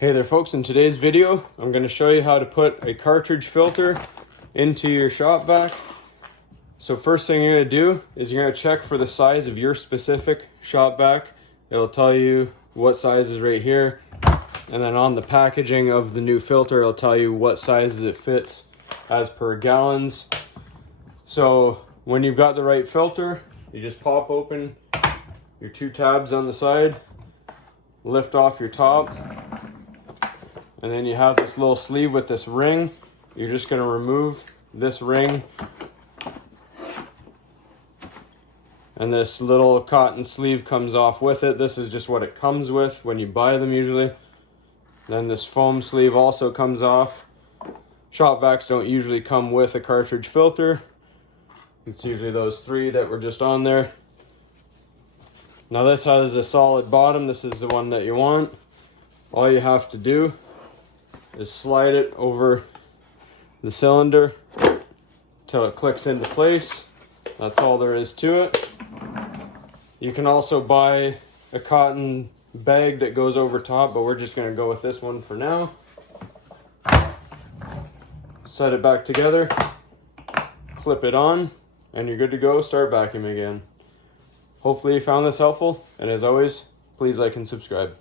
Hey there folks, in today's video I'm going to show you how to put a cartridge filter into your shop vac. So first thing you're going to do is you're going to check for the size of your specific shop vac. It'll tell you what size is right here, and then on the packaging of the new filter it'll tell you what sizes it fits as per gallons. So when you've got the right filter, you just pop open your two tabs on the side, lift off your top, and then you have this little sleeve with this ring. You're just going to remove this ring, and this little cotton sleeve comes off with it. This is just what it comes with when you buy them usually. Then this foam sleeve also comes off. Shop vacs don't usually come with a cartridge filter. It's usually those three that were just on there. Now this has a solid bottom. This is the one that you want. All you have to do is slide it over the cylinder till it clicks into place. That's all there is to it. You can also buy a cotton bag that goes over top, but we're just going to go with this one for now. Set it back together, clip it on, and you're good to go. Start vacuuming again. Hopefully you found this helpful, and as always, please like and subscribe.